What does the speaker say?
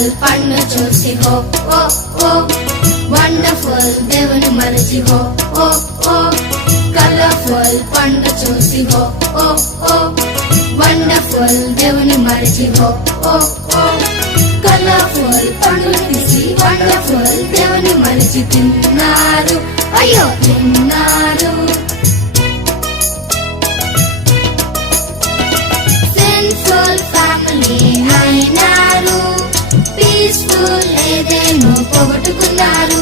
wonderful పండు చూసి హో ఓ ఓ వండర్ఫుల్ దేవుని మరచి హో ఓ ఓ కలర్ఫుల్ పండు చూసి హో ఓ ఓ వండర్ఫుల్ దేవుని మరచి హో ఓ ఓ కలర్ఫుల్ పండు తీసి వండర్ఫుల్ దేవుని మరచి తిన్నారు అయ్యో తిన్నారు సిన్ఫుల్ ఫ్యామిలీ అయినారు పీస్ఫుల్ ఏదేనో పోగొట్టుకున్నారు